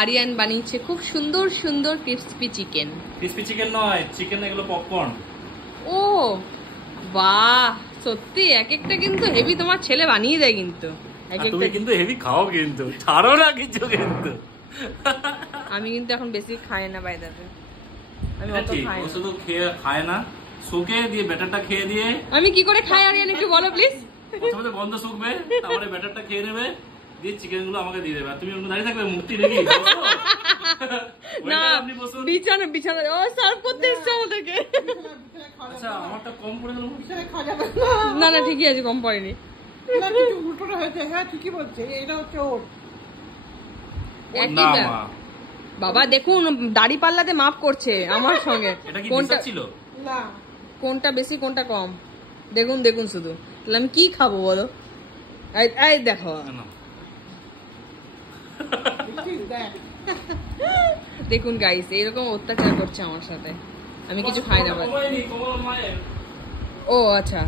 আরিয়ান বানিয়েছে খুব সুন্দর সুন্দর ক্রিসপি চিকেন। ক্রিসপি চিকেন নয়, চিকেন এগুলো পপকর্ন। ও বাহ, সত্যি এক একটা কিন্তু হেভি তোমার ছেলে বানিয়ে দেয় কিন্তু। তুমি কিন্তু হেভি খাও কিন্তু, ছাড়ো না কিছু কিন্তু। আমি কিন্তু এখন বেশি খাই না বাইদাতে, আমি অত খাই না। ও শুধু খায় না, শুকে দিয়ে ব্যাটারটা খেয়ে দিয়ে। আমি কি করে খাই আরিয়ান একটু বলো প্লিজ। প্রথমে গন্ধ শুকবে, তারপরে ব্যাটারটা খেয়ে নেবে, দিয়ে চিকেন গুলো আমাকে দিয়ে দেবে। তুমি ওখানে দাঁড়িয়ে থাকবে মূর্তি রেখে। না বিছানা বিছানা ও সার্ভ করতে এসছে আমাদেরকে। আচ্ছা আমারটা কম করে দিলাম। না না ঠিকই আছে, কম পড়েনি। না কিছু উল্টোটা হয়েছে। হ্যাঁ ঠিকই বলছে, এটা হচ্ছে ওর। একই বাবা দেখুন দাড়ি পাল্লাতে মাপ করছে আমার সঙ্গে। কোনটা ছিল না কোনটা বেশি কোনটা কম দেখুন দেখুন শুধু। তাহলে আমি কি খাবো বলো? এই দেখো দেখুন গাইস এইরকম অত্যাচার করছে আমার সাথে। আমি কিছু খাই না বলে। ও আচ্ছা